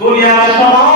দুনিয়ার সমাজ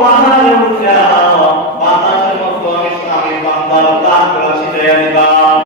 বাংলার বাতাসের মতো আমি বান্দার দান করা শিখাইয়া দিবা